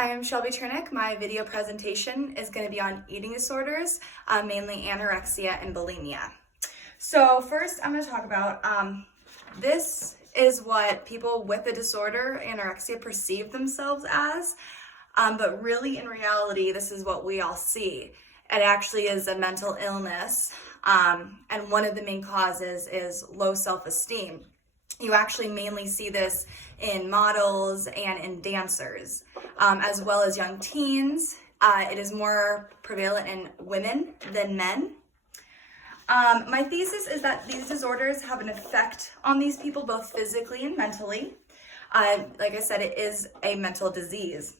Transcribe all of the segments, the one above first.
I am Shelby Chernick. My video presentation is going to be on eating disorders, mainly anorexia and bulimia. So first I'm going to talk about, this is what people with the disorder, anorexia, perceive themselves as, but really in reality, this is what we all see. It actually is a mental illness, and one of the main causes is low self-esteem. You actually mainly see this in models and in dancers, as well as young teens. It is more prevalent in women than men. My thesis is that these disorders have an effect on these people, both physically and mentally. Like I said, it is a mental disease.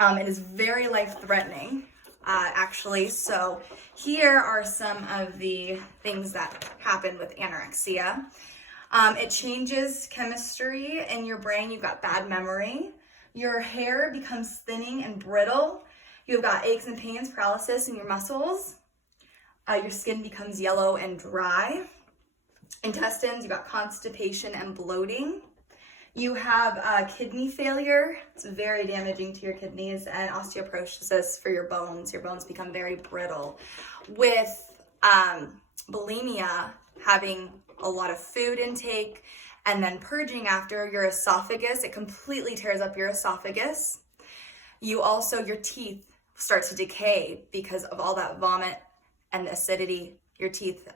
It is very life-threatening, actually. So here are some of the things that happen with anorexia. It changes chemistry in your brain. You've got bad memory. Your hair becomes thinning and brittle. You've got aches and pains, paralysis in your muscles. Your skin becomes yellow and dry. Intestines, you've got constipation and bloating. You have kidney failure. It's very damaging to your kidneys, and osteoporosis for your bones. Your bones become very brittle. With bulimia, having a lot of food intake and then purging after, your esophagus, it completely tears up your esophagus. Your teeth start to decay because of all that vomit and acidity. Your teeth,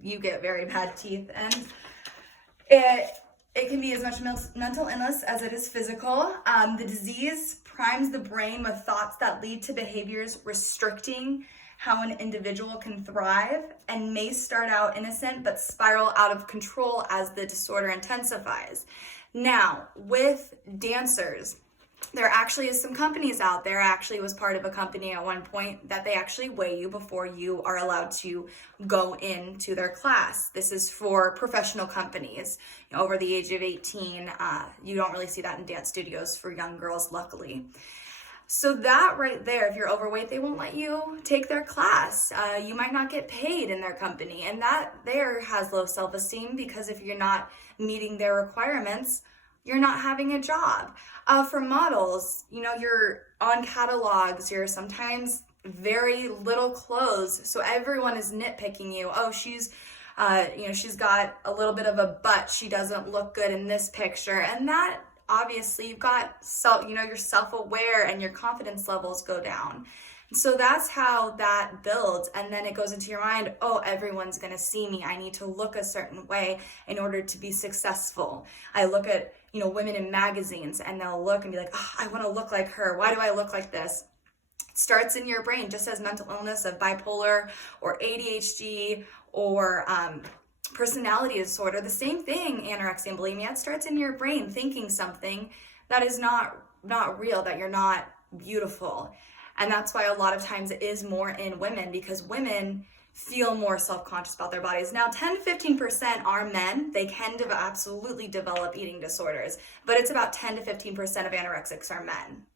you get very bad teeth, and it can be as much mental illness as it is physical. The disease primes the brain with thoughts that lead to behaviors restricting how an individual can thrive, and may start out innocent but spiral out of control as the disorder intensifies. Now, with dancers, there actually is some companies out there. I actually was part of a company at one point that they actually weigh you before you are allowed to go into their class. This is for professional companies, over the age of 18. You don't really see that in dance studios for young girls, luckily. So that right there, if you're overweight, they won't let you take their class. You might not get paid in their company, and that there has low self-esteem, because if you're not meeting their requirements, you're not having a job. For models, you're on catalogs, you're sometimes very little clothes, so everyone is nitpicking you. Oh, she's got a little bit of a butt, she doesn't look good in this picture, and that obviously you've got you're self-aware and your confidence levels go down. So that's how that builds, and then it goes into your mind, oh, everyone's gonna see me. I need to look a certain way in order to be successful. I look at, women in magazines, and they'll look and be like, oh, I wanna look like her. Why do I look like this? It starts in your brain, just as mental illness of bipolar or ADHD or personality disorder. The same thing, anorexia and bulimia. It starts in your brain, thinking something that is not real, that you're not beautiful. And that's why a lot of times it is more in women, because women feel more self-conscious about their bodies. Now, 10 to 15% are men. They can absolutely develop eating disorders, but it's about 10 to 15% of anorexics are men.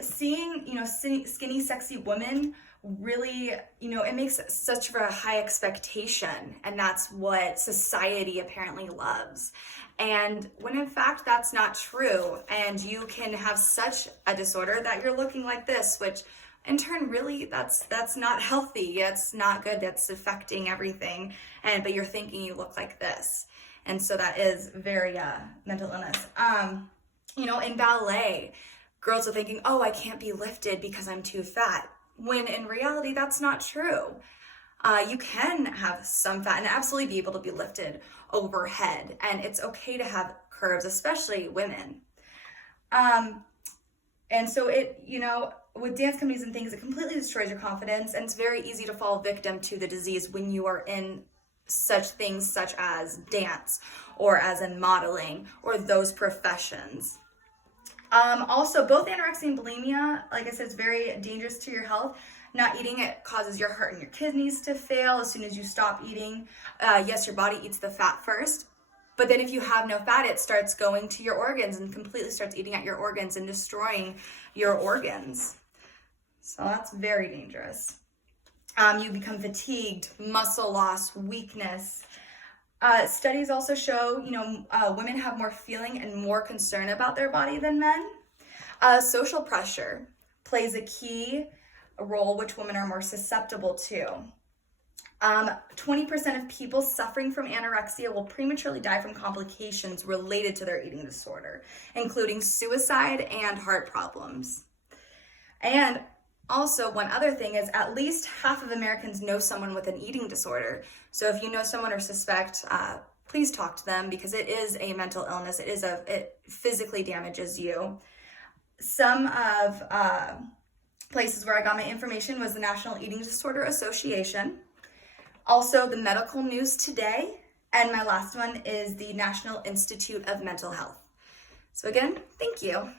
Seeing, skinny, sexy women really, it makes such a high expectation, and that's what society apparently loves. And when in fact that's not true, and you can have such a disorder that you're looking like this, which in turn really that's not healthy. It's not good. That's affecting everything. But you're thinking you look like this, and so that is very mental illness. In ballet, girls are thinking, oh, I can't be lifted because I'm too fat, when in reality, that's not true. You can have some fat and absolutely be able to be lifted overhead, and it's okay to have curves, especially women. And so with dance companies and things, it completely destroys your confidence, and it's very easy to fall victim to the disease when you are in such things such as dance or as in modeling or those professions. Also, both anorexia and bulimia, like I said, it's very dangerous to your health. Not eating it causes your heart and your kidneys to fail as soon as you stop eating. Yes, your body eats the fat first, but then if you have no fat, it starts going to your organs and completely starts eating at your organs and destroying your organs. So that's very dangerous. You become fatigued, muscle loss, weakness. Studies also show, women have more feeling and more concern about their body than men. Social pressure plays a key role which women are more susceptible to. 20% of people suffering from anorexia will prematurely die from complications related to their eating disorder, including suicide and heart problems. And also, one other thing is at least half of Americans know someone with an eating disorder. So if you know someone or suspect, please talk to them, because it is a mental illness. It physically damages you. Some of places where I got my information was the National Eating Disorder Association, also the Medical News Today, and my last one is the National Institute of Mental Health. So again, thank you.